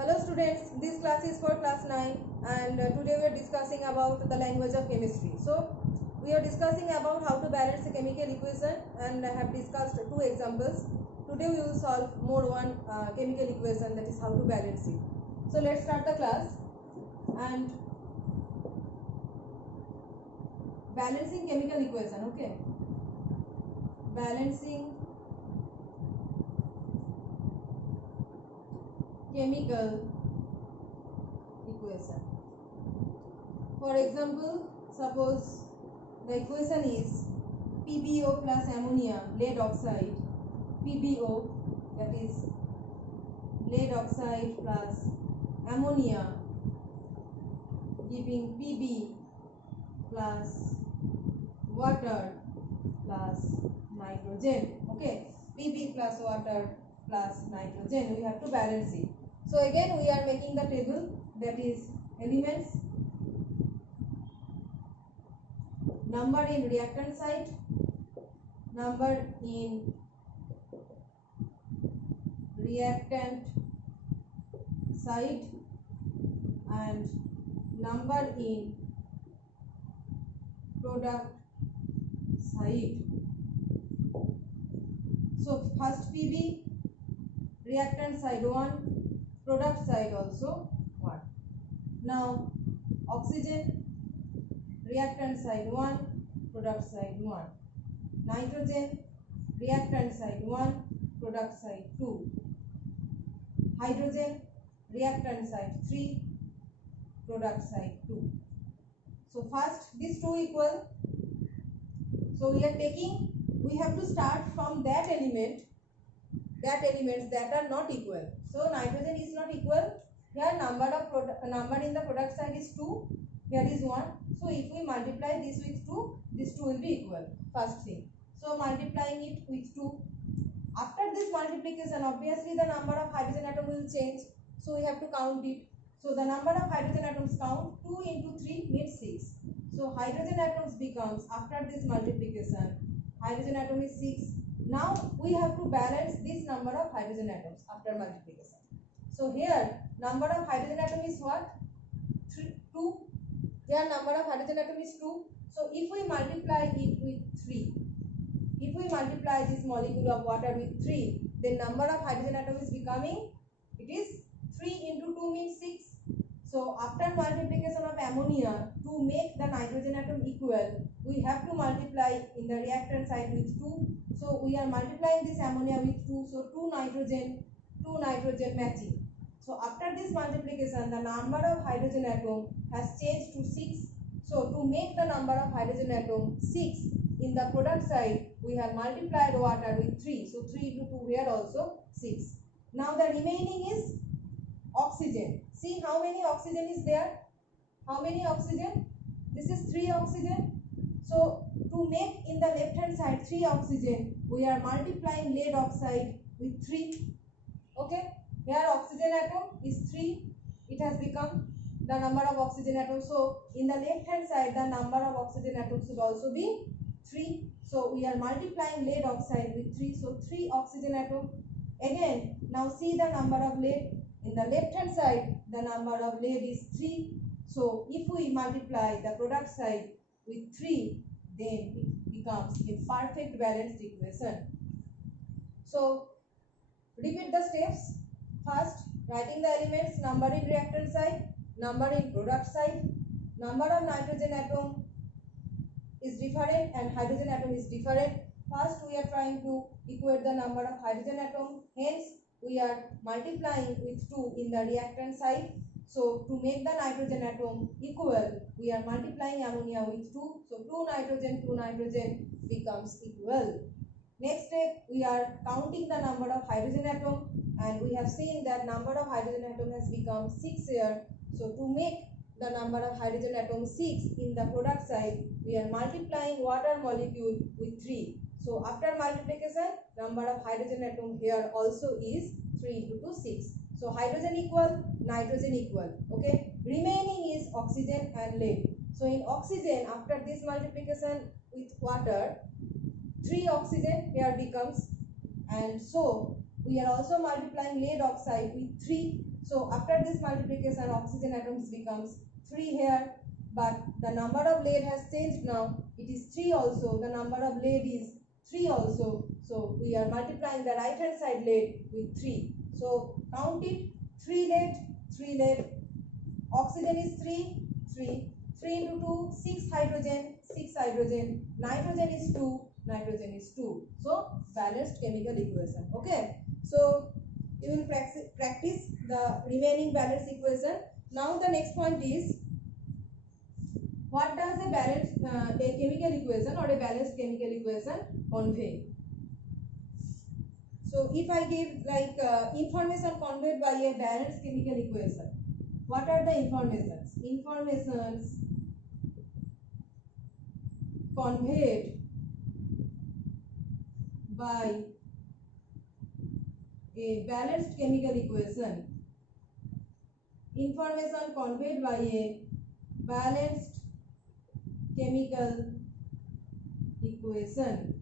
Hello students, this class is for class 9 and today we are discussing about the language of chemistry. So we are discussing about how to balance a chemical equation and have discussed two examples. Today we will solve more one chemical equation, that is how to balance it. So let's start the class. And balancing chemical equation, okay? Balancing chemical equation. For example, suppose the equation is PbO plus ammonia lead oxide, PbO, that is lead oxide plus ammonia giving Pb plus water plus nitrogen. Okay, Pb plus water plus nitrogen, we have to balance it. So again we are making the table, that is elements, number in reactant site, number in reactant site, and number in product site. So first Pb, reactant side 1, product side also 1. Now oxygen, reactant side 1, product side 1. Nitrogen, reactant side 1, product side 2. Hydrogen, reactant side 3, product side 2. So first these two equal. So we have to start from that elements that are not equal. So nitrogen is not equal. Here number in the product side is 2. Here is 1. So if we multiply this with 2, this 2 will be equal. First thing. So multiplying it with 2. After this multiplication, obviously the number of hydrogen atom will change. So we have to count it. So the number of hydrogen atoms count, 2 into 3 means 6. So hydrogen atoms becomes, after this multiplication, hydrogen atom is 6. Now we have to balance this number of hydrogen atoms after multiplication. So here number of hydrogen atom is what? 2. Here number of hydrogen atom is 2. So if we multiply it with 3, if we multiply this molecule of water with 3, then number of hydrogen atom is becoming, it is 3 into 2 means 6. So after multiplication of ammonia, to make the nitrogen atom equal, we have to multiply in the reactant side with 2. So we are multiplying this ammonia with 2. So 2 nitrogen matching. So after this multiplication, the number of hydrogen atom has changed to 6. So to make the number of hydrogen atom 6, in the product side, we have multiplied water with 3. So 3 into 2 here also 6. Now the remaining is oxygen. See how many oxygen is there? How many oxygen? This is 3 oxygen. So to make in the left hand side 3 oxygen, we are multiplying lead oxide with 3. Okay. Here oxygen atom is 3. It has become the number of oxygen atoms. So in the left hand side, the number of oxygen atoms should also be 3. So we are multiplying lead oxide with 3. So 3 oxygen atom. Again, now see the number of lead. In the left hand side, the number of lead is 3. So if we multiply the product side with 3, then it becomes a perfect balanced equation. So repeat the steps. First, writing the elements, number in reactant side, number in product side, number of nitrogen atom is different and hydrogen atom is different. First, we are trying to equate the number of hydrogen atom. Hence, we are multiplying with 2 in the reactant side. So to make the nitrogen atom equal, we are multiplying ammonia with 2. So 2 nitrogen becomes equal. Next step, we are counting the number of hydrogen atom, and we have seen that number of hydrogen atom has become 6 here. So to make the number of hydrogen atom 6 in the product side, we are multiplying water molecule with 3. So after multiplication, number of hydrogen atom here also is 3 into 2, 6. So hydrogen equal, nitrogen equal. Okay. Remaining is oxygen and lead. So in oxygen, after this multiplication with water, 3 oxygen here becomes, and so we are also multiplying lead oxide with 3. So after this multiplication, oxygen atoms becomes 3 here, but the number of lead has changed now. It is 3 also. The number of lead is 3 also. So we are multiplying the right hand side lead with 3. So count it. 3 lead, 3 lead. Oxygen is 3, 3. 3 into 2, 6 hydrogen, 6 hydrogen. Nitrogen is 2, nitrogen is 2. So balanced chemical equation. Okay. So you will practice the remaining balanced equation. Now the next point is, what does a balanced a chemical equation or a balanced chemical equation convey? So if I give like information conveyed by a balanced chemical equation, what are the informations? Informations conveyed by a balanced chemical equation. Information conveyed by a balanced chemical equation.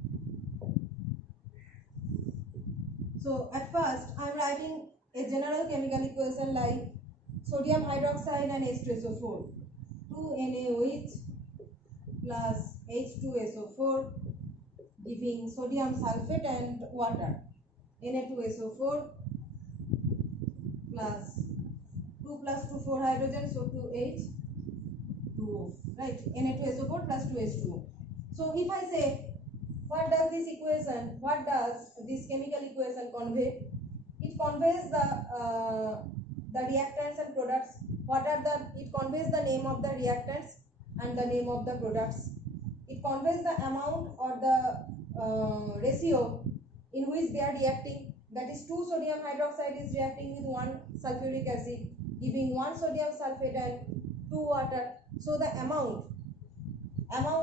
So at first I am writing a general chemical equation like sodium hydroxide and H2SO4. 2NaOH plus H2SO4 giving sodium sulfate and water. Na2SO4 plus 2 plus 2 4 hydrogen, so 2H2O, right? Na2SO4 plus 2H2O. So if I say, what does this chemical equation convey? It conveys the reactants and products. It conveys the name of the reactants and the name of the products. It conveys the amount or the ratio in which they are reacting. That is, 2 sodium hydroxide is reacting with 1 sulfuric acid, giving 1 sodium sulfate and 2 water. So the amount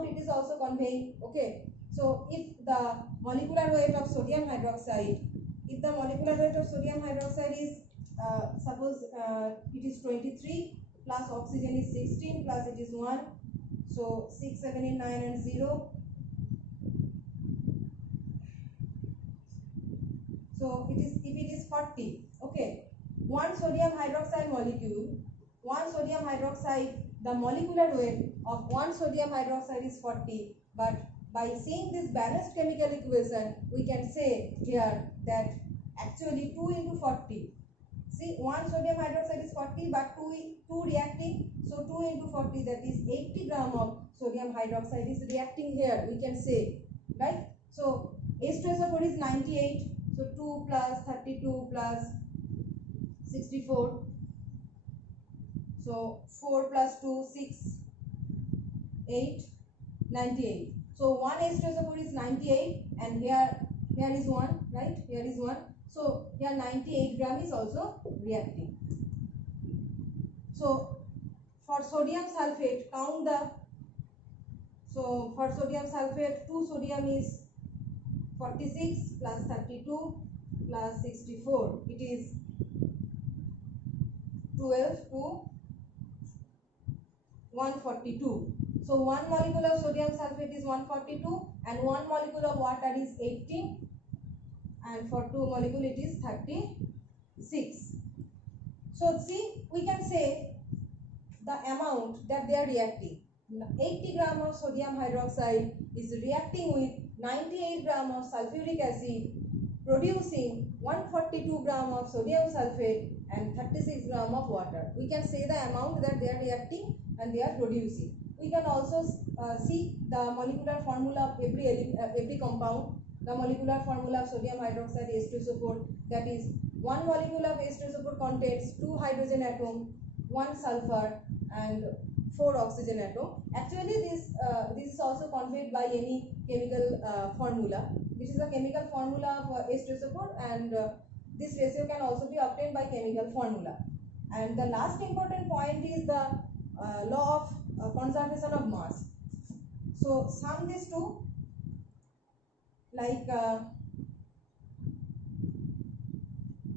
it is also conveying. Okay. So if the molecular weight of sodium hydroxide, is suppose it is 23 plus oxygen is 16 plus it is 1, so 6, 7, 8, 9 and 0. So it is, if it is 40, okay, 1 sodium hydroxide molecule, the molecular weight of 1 sodium hydroxide is 40, but by seeing this balanced chemical equation, we can say here that actually 2 into 40. See, 1 sodium hydroxide is 40, but 2 reacting, so 2 into 40, that is 80 gram of sodium hydroxide is reacting here, we can say, right? So H2SO4 is 98, so 2 plus 32 plus 64, so 4 plus 2, 6, 8, 98. So 1 H2SO4 is 98, and here is 1, right? Here is 1. So here 98 gram is also reacting. So for sodium sulfate, count the, so for sodium sulfate, 2 sodium is 46 plus 32 plus 64. It is 12 to 142. So 1 molecule of sodium sulfate is 142 and 1 molecule of water is 18, and for 2 molecule it is 36. So see, we can say the amount that they are reacting. 80 gram of sodium hydroxide is reacting with 98 gram of sulfuric acid, producing 142 gram of sodium sulfate and 36 gram of water. We can say the amount that they are reacting and they are producing. We can also see the molecular formula of every compound. The molecular formula of sodium hydroxide H2SO4, that is, 1 molecule of H2SO4 contains 2 hydrogen atom, 1 sulfur and 4 oxygen atom. Actually this is also conveyed by any chemical formula. This is a chemical formula of H2SO4, and this ratio can also be obtained by chemical formula. And the last important point is the law of conservation of mass. So sum these two, like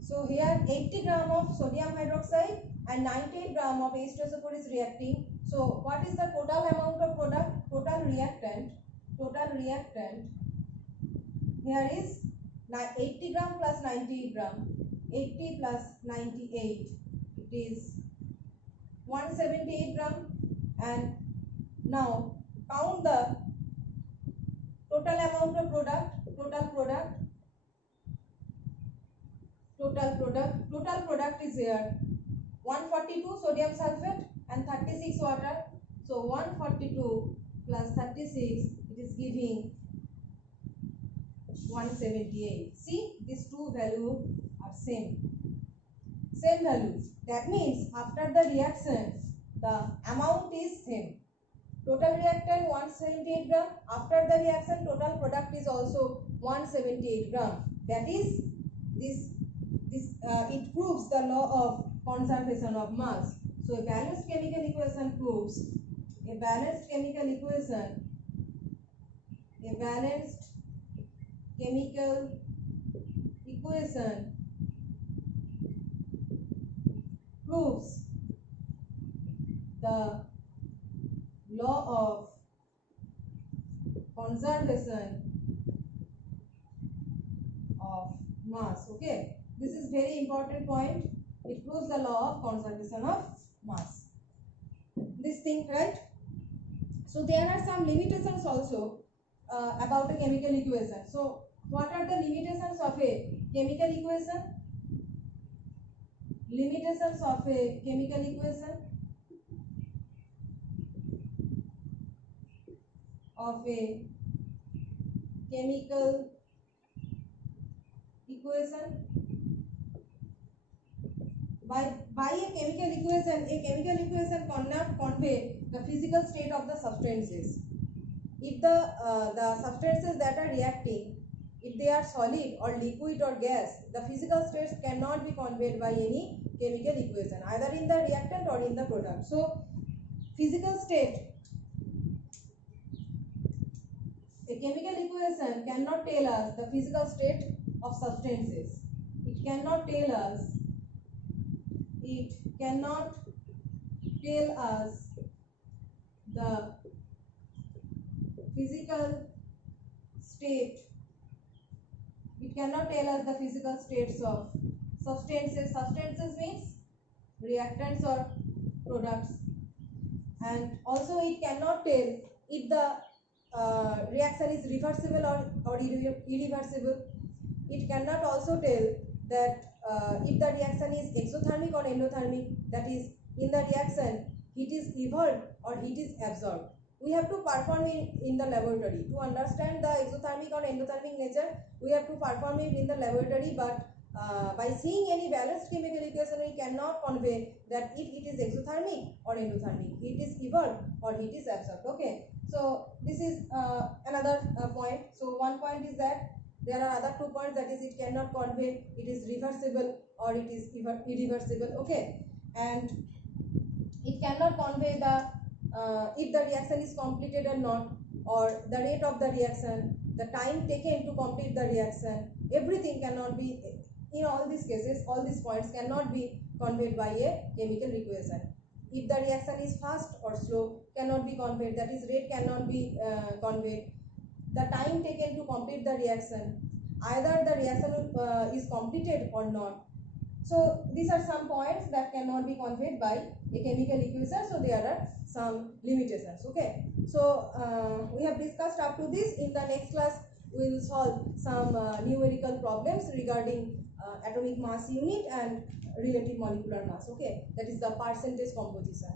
so here 80 gram of sodium hydroxide and 98 gram of H2SO4 is reacting. So what is the total amount of product? Total reactant here is 80 gram plus 98 gram, 80 plus 98, it is 178 gram. And now count the total amount of product, total product is here 142 sodium sulfate and 36 water. So 142 plus 36, it is giving 178. See, these two values are same values. That means after the reaction, the amount is same. Total reactant 178 gram. After the reaction, total product is also 178 gram. That is, it proves the law of conservation of mass. So a balanced chemical equation proves proves the law of conservation of mass. Okay, this is very important point. It proves the law of conservation of mass. This thing, right? So there are some limitations also about a chemical equation. So what are the limitations of a chemical equation? Limitations of a chemical equation by a chemical equation cannot convey the physical state of the substances. If the substances that are reacting, if they are solid or liquid or gas, the physical states cannot be conveyed by any chemical equation, either in the reactant or in the product. So physical state, a chemical equation cannot tell us the physical state of substances. It cannot tell us the physical state. It cannot tell us the physical states of substances. Substances means reactants or products. And also it cannot tell if the reaction is reversible or irreversible. It cannot also tell that if the reaction is exothermic or endothermic, that is, in the reaction heat is evolved or heat is absorbed. We have to perform it in the laboratory. To understand the exothermic or endothermic nature, we have to perform it in the laboratory, but by seeing any balanced chemical equation, we cannot convey that if it is exothermic or endothermic, it is evolved or it is absorbed. Okay, so this is another point. So one point is that there are other 2 points, that is, it cannot convey it is reversible or it is irreversible. Okay, and it cannot convey the if the reaction is completed or not, or the rate of the reaction, the time taken to complete the reaction. Everything cannot be, in all these cases, all these points cannot be conveyed by a chemical equation. If the reaction is fast or slow, cannot be conveyed, that is, rate cannot be conveyed. The time taken to complete the reaction, either the reaction is completed or not. So these are some points that cannot be conveyed by a chemical equation. So there are some limitations. Okay, so we have discussed up to this. In the next class, we will solve some numerical problems regarding atomic mass unit and relative molecular mass. Okay, that is the percentage composition.